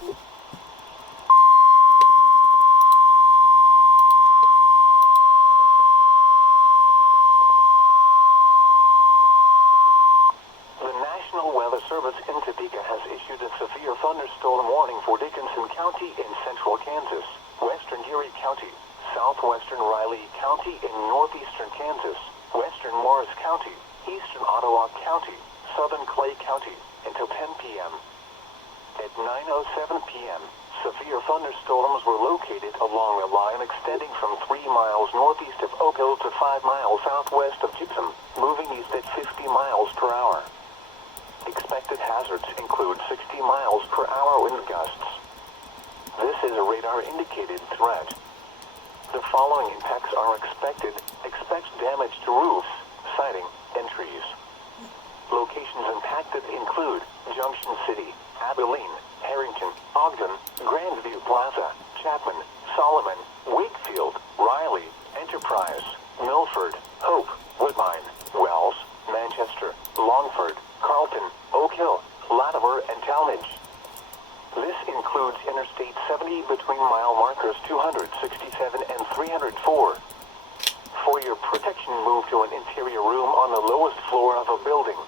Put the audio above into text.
The National Weather Service in Topeka has issued a severe thunderstorm warning for Dickinson County in central Kansas, western Erie County, southwestern Riley County in northeastern Kansas, western Morris County, eastern Ottawa County, southern Clay County, until 10 p.m. At 9:07 p.m., severe thunderstorms were located along a line extending from 3 miles northeast of Oak Hill to 5 miles southwest of Gypsum, moving east at 50 miles per hour. Expected hazards include 60 miles per hour wind gusts. This is a radar-indicated threat. The following impacts are expected. Expect damage to roofs, siding, and trees. Locations impacted include Junction City, Abilene, Harrington, Ogden, Grandview Plaza, Chapman, Solomon, Wakefield, Riley, Enterprise, Milford, Hope, Woodbine, Wells, Manchester, Longford, Carlton, Oak Hill, Latimer, and Talmadge. This includes Interstate 70 between mile markers 267 and 304. For your protection, move to an interior room on the lowest floor of a building.